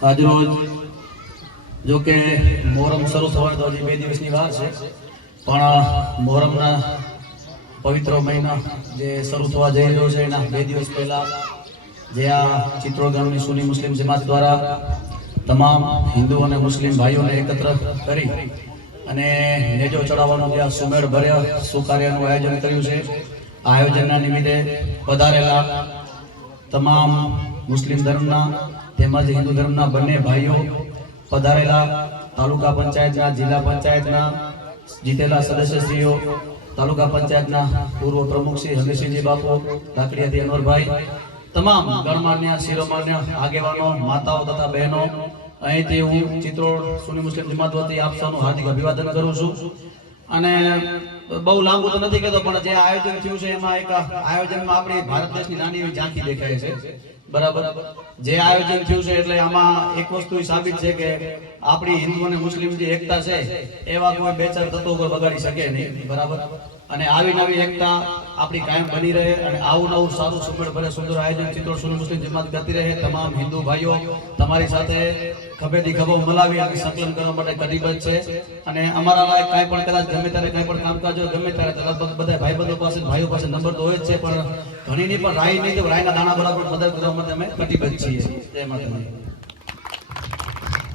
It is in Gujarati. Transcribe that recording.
આજરોજ જો કે મોહરમ શરૂ થવા તો હજી 2 દિવસની વાર છે, પણ મોહરમના પવિત્ર મહિના જે શરૂ થવા જઈ રહ્યો છે એના 2 દિવસ પહેલા જે આ ચિત્રોડ ગામની સુન્ની મુસ્લિમ જમાત દ્વારા તમામ હિન્દુ અને મુસ્લિમ ભાઈઓને એકત્ર કરી અને નેજો ચડાવવાનું જે સુમેળ ભર્યા સુકાર્યનું આયોજન કર્યું છે. આ આયોજનના નિમિત્તે પધારેલા તમામ મુસ્લિમ ધર્મના તેમજ હિન્દુ ધર્મના બંને ભાઈઓ પધારેલા તાલુકા પંચાયતના, જિલ્લા પંચાયતના જીતેલા સદસ્યશ્રીઓ, તાલુકા પંચાયતના પૂર્વ પ્રમુખ શ્રી હમીરસિંહજી બાપુ, લાકડીયાથી અનવરભાઈ, તમામ ગણમાન્ય શિરોમાન્ય આગેવાનો, માતાઓ તથા બહેનો, અહીંથી હું ચિત્રોડ સુન્ની મુસ્લિમ જમાત વતી આપ સૌનું હાર્દિક અભિવાદન કરું છું. અને બહુ લાંબુ તો નથી કહેતો, પણ જે આયોજન થયું છે એમાં એક આયોજનમાં આપણી ભારત દેશની નાની એવી ઝાંખી દેખાય છે. બરાબર, જે આયોજન થયું છે એટલે આમાં એક વસ્તુ સાબિત છે કે આપણી હિન્દુ અને મુસ્લિમ જે એકતા છે એવા કોઈ બે ચાર તત્વો કોઈ બગાડી શકે નહીં. બરાબર, અને આવી નવી એકતા આપણી કાયમ બની રહે અને આવું નવું સારું સુમેળ ભરે સુંદર આયોજન ચિત્રોડ સુન્ની મુસ્લિમ જમાત કરતી રહે. તમામ હિન્દુ ભાઈઓ તમારી સાથે ખભેથી ખભો મલાવી અને સંકલન કરવા માટે કટિબદ્ધ છે. અને અમારા લાયક કાંઈ પણ કદાચ ગમે ત્યારે કાંઈ પણ કામકાજ હોય ગમે ત્યારે લગભગ બધા ભાઈબંધો પાસે ભાઈઓ પાસે નંબર તો હોય જ છે, પણ ઘણીની પણ રાય નહીં તો રાયના દાણા બરાબર મદદ કરવા માટે અમે કટિબદ્ધ છીએ. જય માતાજી.